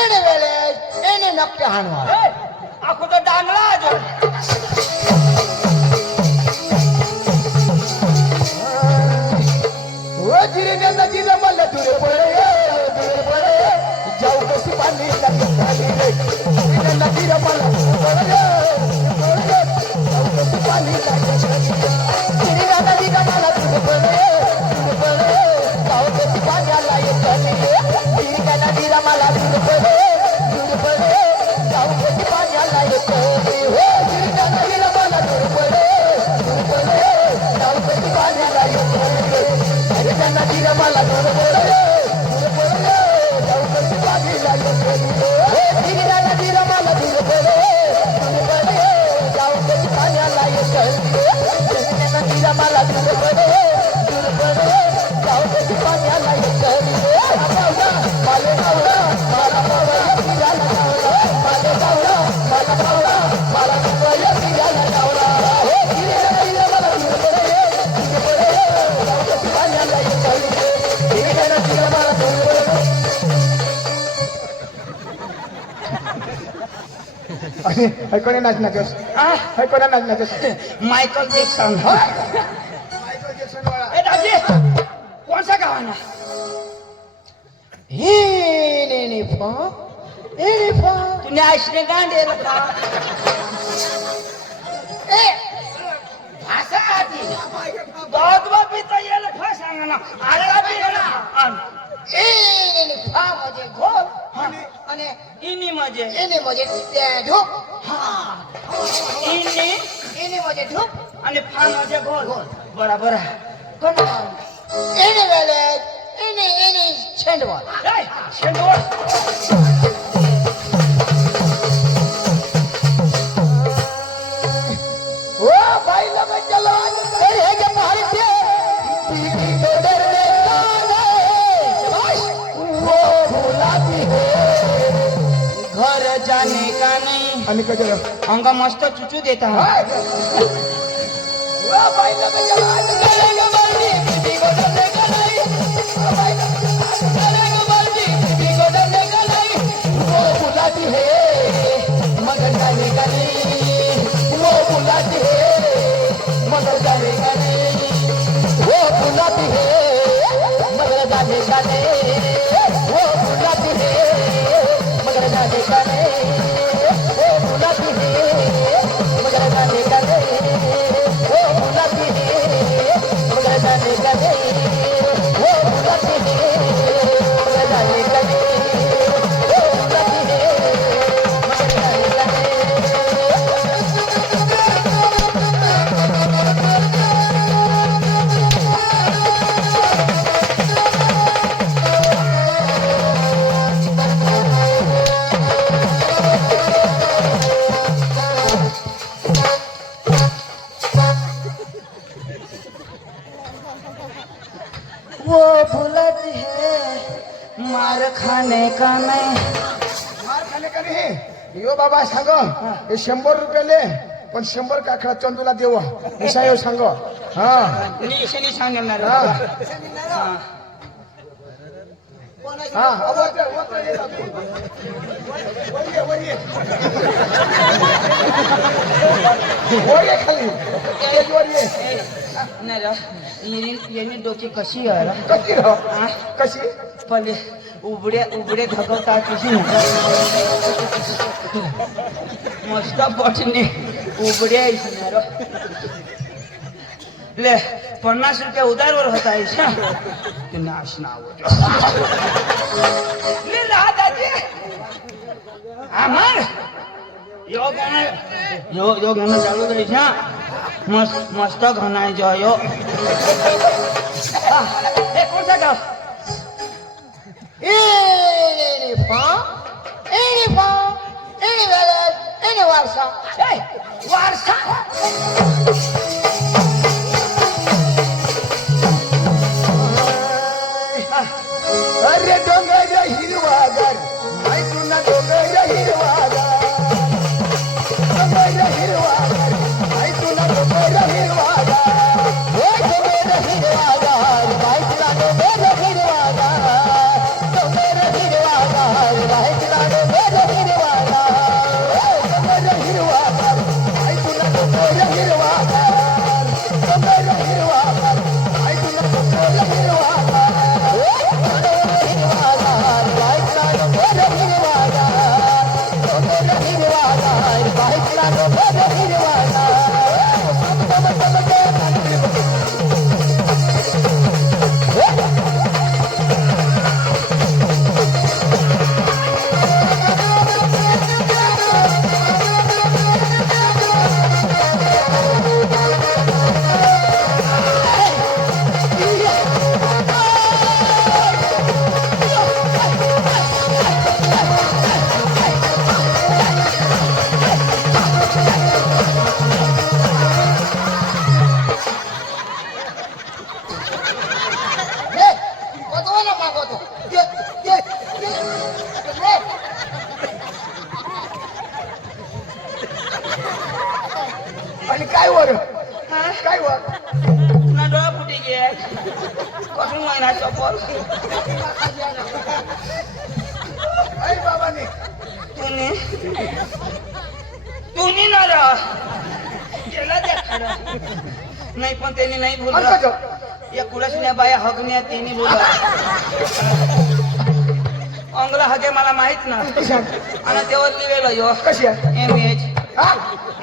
એને વેલે એને નકટે હાણવા આખો તો ડાંગલા જ ઓ ધીરે નદી રમલ દૂરે પડે જાઉં કસી પાણી લાગી રે ધીરે નદી રમલ પડે જાઉં કસી પાણી લાગી ધીરે નદી રમલ દૂરે પડે જાઉં કસી પાણી લાગી ધીરે નદી રમલ દૂરે પડે જાઉં કસી પાણી લાગી ધીરે નદી રમલ દૂરે પડે જાઉં કસી પાણી લાગી નદી રમલ દૂરે પડે कोणी नाचण्याचं कोणा नाचण्याचं मायकल जॅक्सन मायकल जॅक्सन वाला ए दादी कौन सा गाना हे ने फा ए फा तूने ऐसने गांडे लगा ए भाषा आती दादवा पिता ये लफा सांगना आला भी ना ए ने फा म्हणजे घोर અને ઈની મજે એને म्हणजे ધૂપ ઈની એને म्हणजे ધૂપ અને ફા મજે ગોળ બરાબર કોણ એને વેલે એને છેંડવા એ છેંડવા ओ भाई लोग चलो अरे है क्या मारी थे पीटी तो डरने का वो भुलाती है घर जाने का नहीं आणि काय चलो अंगा मस्त चुचू देता है ओ भाई लोग चलो चलेगा मर्जी पीटी को डरने का नहीं ओ भाई चलेगा मर्जी पीटी को डरने का नहीं वो भुलाती है मगर जाने का नहीं वो भुलाती है मगर जाने का नहीं वो भुलाती है मगर जाने का नहीं वो भुलाती है मगर जाने का नहीं वो भुलाती है मगर जाने का नहीं वो भुलाती है मगर जाने का नहीं वो भुलाती है मगर जाने का नहीं वो भुलाती है मगर जाने का नहीं वो भुलती है मार खाने का नहीं मार खाणे का नाही यो बाबा सांग हे 100 रुपये पण 100 काखळा चंदूला देव निशा यो सांग हा निशानी सांगणार हा हा वरिये खाली वरिये येणे डोकी कशी आहे कशी रो कशी पहिले उबडे धगवतात कशी मस्त पटणे उबडे ले 50 रुपये उधारवर होता है तू नाश ना ले दादाजी आमर यो गाणं चालू राहायचं मस्त घनायचं यो हे कोणता गाव एने फा एने वेले एने वारसा वारसा अरे डोंगर हिरवागार ऐकून ना डोंगर हिरवागार डोंगर हिरवागार ऐकून ना डोंगर हिरवागार डोंगर हिरवागार ऐकून ना डोंगर हिरवागार डोंगर हिरवागार काय वर पुन्हा डोळा फुटी गे कठून महिना चप्पल आई बाबाने तुम्ही ना रा गेला त्या खडा नाही पण त्यांनी नाही बोलला या कुणाशी बाया हगण्या त्यांनी बोलला अंगला हगे मला माहित ना आणि तेव्हा लिहिलेलं यो कशी आहे एमएच हा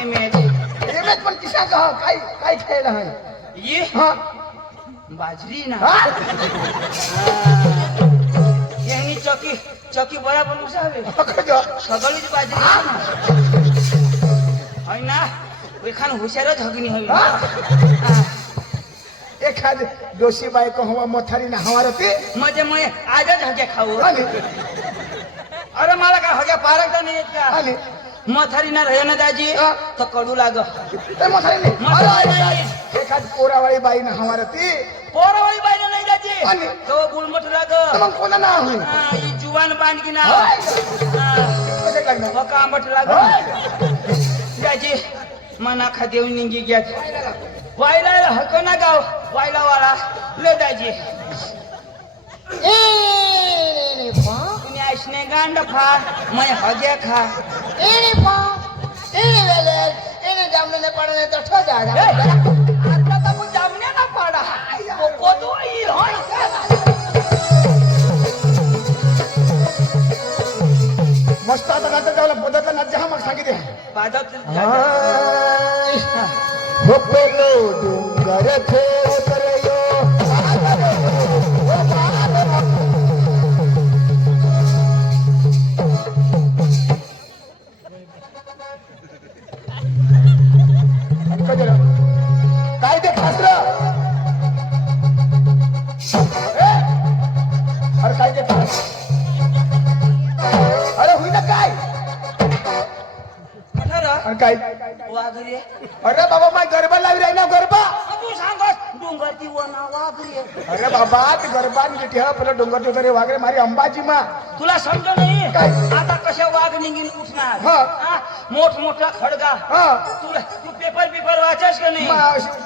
एमएच एमएच पण किसा का काय काय खायला आहे ये हा बाजरी ना हा यांनी चकी चकी बराबर उसावे पकडतो सगळीच बाजरी आहे ना एखान हुशारच हगणी हवी हा? एखाद दोषी बायको हवा मोथारी ना हवा रते म्हणजे मग आजच हगे खाऊ आणि अरे मला काय हग्या पारखता नाही येत का आणि मथारी ना रहे ना दाजी हा. तर कडू लाग ते मोथारी नाही मथारी अरे, नाही एखाद पोरावाळी बाई ना हवा रते पोरावाळी बाईला नाही दाजी आणि? तो गुळमट लाग तर मग कोणा ना होईल ही जुवान बांधकी ना होय. कसे लागणार बका आंबट लाग होय. दाजी मना खादेव निंगी घ्यात वायला हक ना गाव वायला वाळा ले दाजी तुम्ही ऐसने गांड खा मैं हग्या खा आता तर मग जामण्या ना पाडा कोदो येईल होय मस्त आता नाटक त्याला पद्धतला नाट्य हा मग सांगितले बादत हो पेलो डोंगर थे उतरयो काय ते फासर अरे काय ते फास अरे होईना काय आणि काय वाघरी अरे बाबा माय गरबा लावी राही ना गरबा तू सांगस डोंगर ती वना वाघरी अरे बाबा ते गरबा निघे आपल्याला डोंगर वगैरे वागरे मारी अंबाजी मा तुला समज नाही काय? आता कशा वाघ निघीन उठणार हा. मोठ मोठा खडगा हा तू पेपर पेपर वाचस का नाही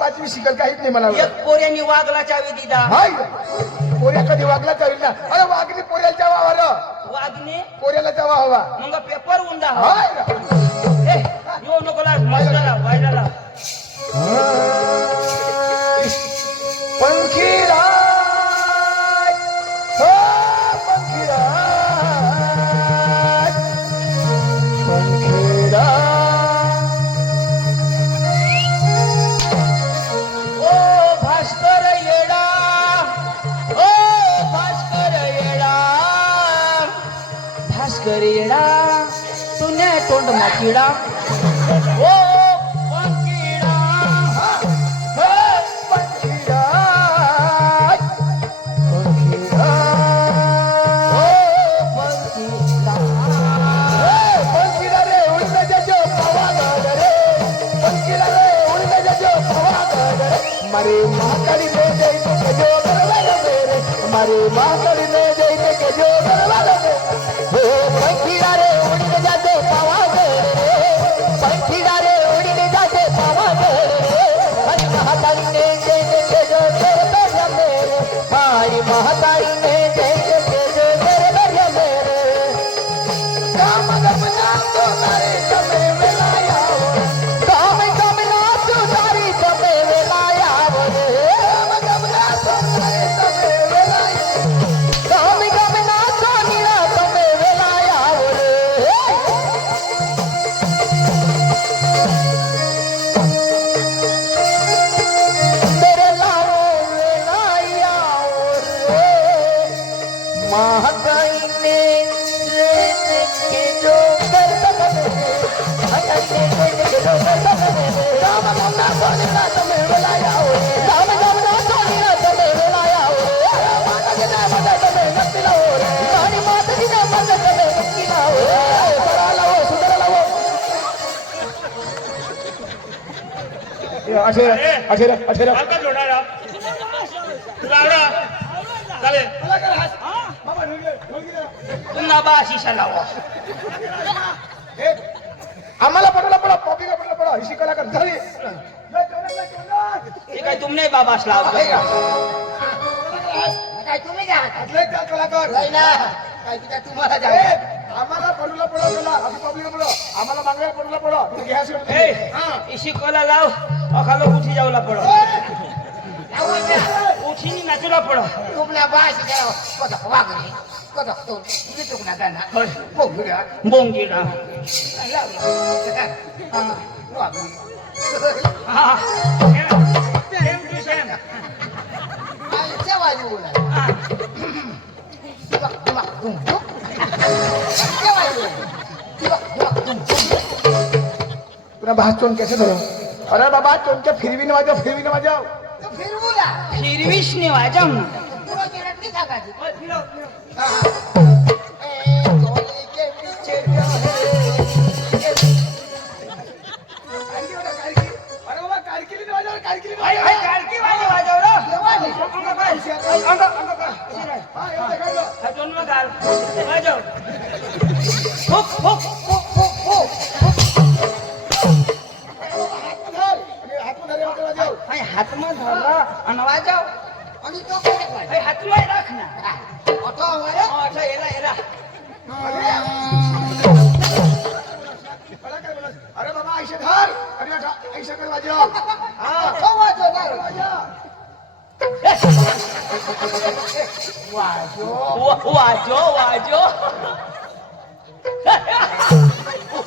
पाचवी शिकल काहीच नाही मला एक पोऱ्यानी वाघला चावी दिदा हाय पोऱ्या कधी वागला करील ना अरे वागली पोऱ्याला जावा हवं वाघने पोऱ्याला जावा हवा मग पेपर उंडा हाय ए यो नको लाग वायला पंखीराज हो पंखीराज पंखीराज ओ भास्कर येडा ओ भास्कर येडा भास्कर येडा तुने तोंड माकिडा ओ पंकिडा हो पंखीराज पंखीराज ओ पंकिडा पंखीला रे उडने जजो पवागड रे पंखीला रे उडने जजो पवागड रे मारी माकड़ी ले जाई तो कजो करवाल मेरे मारी माकड़ी ले जाई तो कजो करवाल मेरे ओ पंखीला रे उडने जजो पवागड रे पंखीला रे उडने जजो पवागड रे मारी महातारी ले जाई तो कजो करवाल मेरे मारी महातारी ले जाई तो कजो करवाल मेरे काम गमना तो तारे तमे वेलाया काम गमना तो तारे तमे वेलाया काम गमना तो तारे तमे वेलाया काम गमना तो नीरा तमे वेलाया तेरे लाओ वेलाया महाताई ने के जो करता राम गमना सोनी ना तुम्हें बुलाया हो राम गमना सोनी ना तुम्हें बुलाया हो माता जी ने मदद तुम्हें नक्की लाओ रानी माता जी ने मदद तुम्हें नक्की लाओ बड़ा लाओ सुंदर लाओ अठेरा अठेरा अठेरा आता जोडायला लावडा चालेल पुन्हा बाशिशा लावा आम्हाला पडला पडा पॉपीला पडला पडा हिशी कलाकार झाली काय तुम नाही बाबा असला काय तुम्ही घ्या लय त्या कलाकार नाही ना काय तुझ्या तुम्हाला ए, द्या आम्हाला पडूला पडो त्याला असं पब्लिक पडो आम्हाला मागण्या पडूला पडो तुम्ही घ्या सोडून. ए हा. इशी कोला लाव अखालो उठी जाऊला पडो उठीनी नाचूला पडो तुमला बास द्या कदक वागणे कदक तो तुम्ही तुकना दाना होय. बोगुरा बोंगीडा हा सेम टू सेम आईच्या बाजूला हा तुला भाषण कैसे धरो अरे बाबा तुमच्या फिरवीने वाजव फिरवीने वाजव फिरवूला फिरवीश ने वाजव ना तुला केलं नाही सांगायची फिरव गोली के पीछे जो अरे बाबा कारकिली वाजव कारकिली हाय हाय कारकी वाजव हा एवढं काय गं? हातून मग घाल वाजव फुक फुक हातमध्ये वाजव हाय हातમાં ધરો અને વાજવ आणि तो काय करायचा हाय हातમાં રાખ ना ऑटो हमारे अच्छा एला एला मला काय बोलास अरे बाबा आयशे धर अरे आयशे कर वाजव हा ऑटो वाजवणार वाजव वाजव वाजो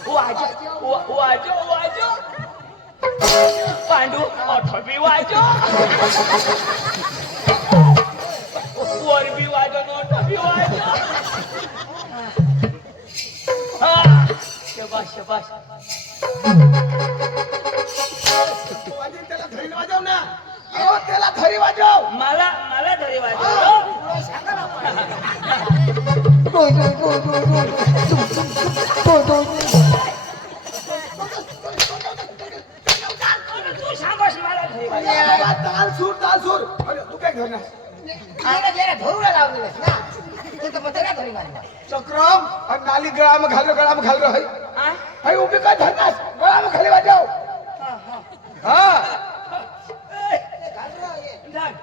वाजो वाजो वाजो पांडू ओठो बी वाजो वर बी वाजो नोटो बी वाजो शबाश शबाश वाजव त्याला धरी वाजव ना अहो त्याला धरी वाजव मला मला धरी वाजो तू सांगस मला धरी वाजो बाबा ताल सूर अरे तू काय धरणार आला जरा धरूला लावलेस ना तू तर पत्रा धरी मारला चक्रम आणि नाली गळाम घाल रे आ? हाय उभी काय धरणार गळाम खाली वाजव हा जाग.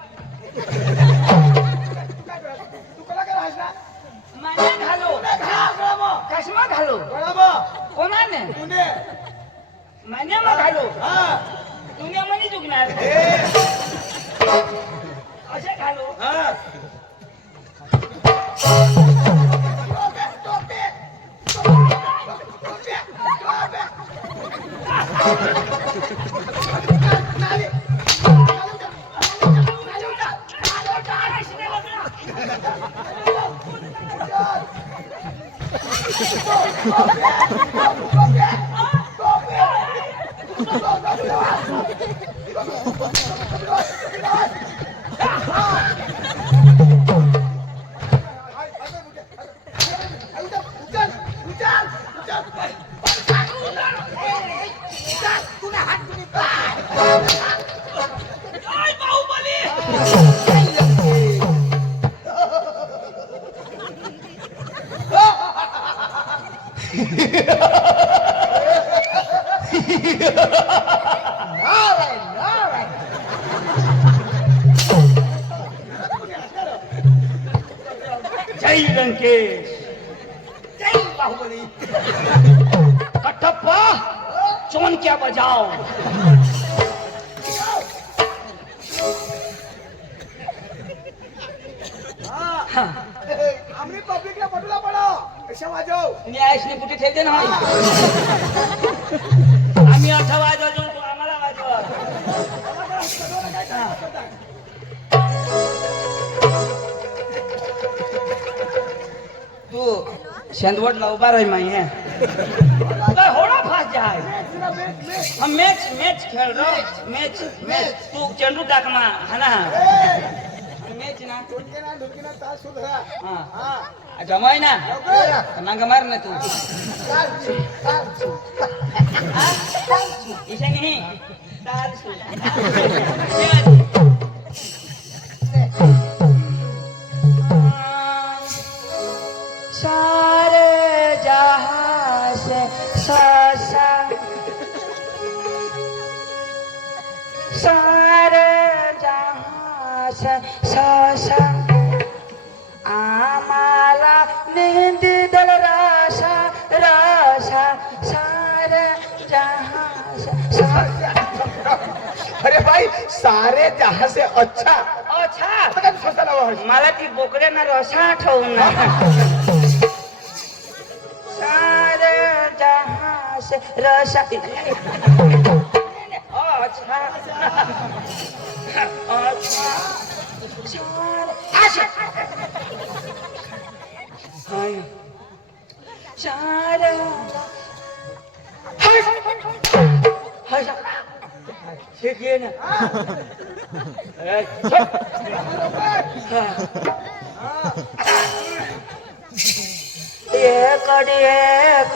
तू कला काय राहणार मान्या घालो गळाम कशमा घालो गळाम कोणाने तुने मान्या मग घालो हा दुनिया मनी चुकणार असे घालो हा जय लंकेश जय बाहुबली कटप्पा चोन क्या बजाओ आम्ही पब्लिकला पटूला पडो कशा वाजव न्यायशने कुठे ठेवते ना आम्ही अठा वाजवतो तू आम्हाला वाजव तू शेंदवडला उभा राही माई है होडा फास जाय हम मैच खेल रहो मैच तू चेंडू टाक मा है ना मैच ना ढुलकीना तास सुधरा हा हा जमाय ना नांग मार ना तू इसे नहीं ताल सु सारे जहां से सारे सा आम्हाला मेहंदी दल राशा राशा सारे जहां अरे भाई सारे जहां से अच्छा अच्छा आता काय स्वतःला वाट. मला ती बोकड्यांना रसा आठवून ना सारे जहां से रसा अच्छा अच्छा चार ठीक आहे ना एकडी एक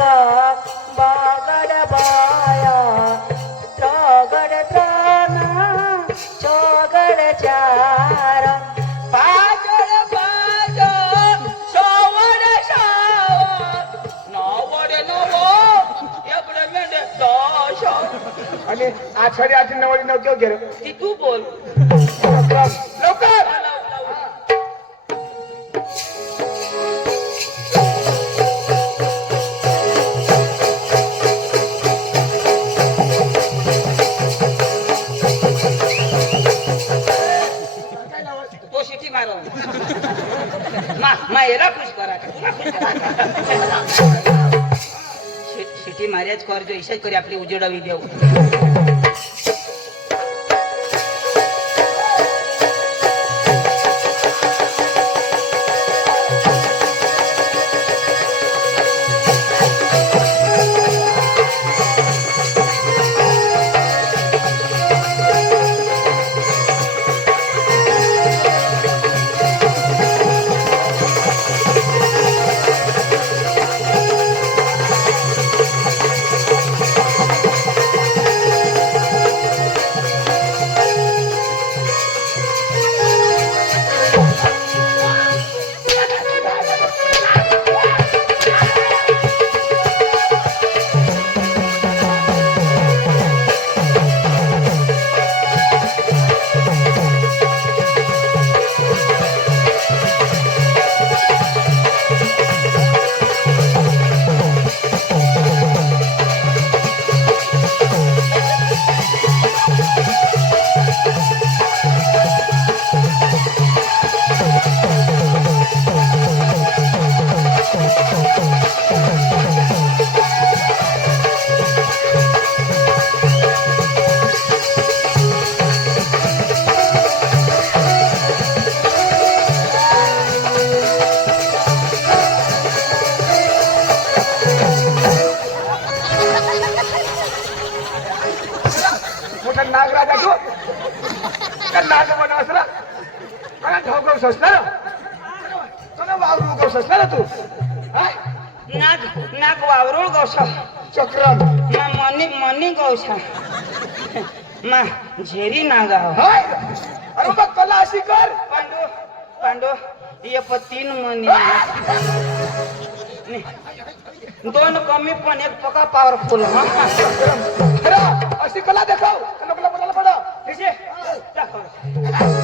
बागड बाया त्रगड त्राना चौगड चार पागड पाग सवड साव नवड नव एकडे मेंढे दश आणि आषाढी आठी नवडी नव्हती गेलं ती तू बोल लवकर तो शिटी मारो मायरा खुश करा शिटी मार्याच करजो इशाच करी आपली उजेडावी देऊ मोठा नागराजा तू का नाग बनवसला मला ठाऊक ससला तुला वावरू गो ससला ना तू हाय नाक नाक वावरोळ गौसा चक्रम मा मनी मनी गौसा मा झेरी नागाव हाय अरे बघ कला अशी कर पांडू पांडू ये तीन मनी नाही, दोन कमी पण एक पका पॉवरफुल हा अरे अशी कला देखाव लोकांना बोलायला पडा ठीक आहे दाखव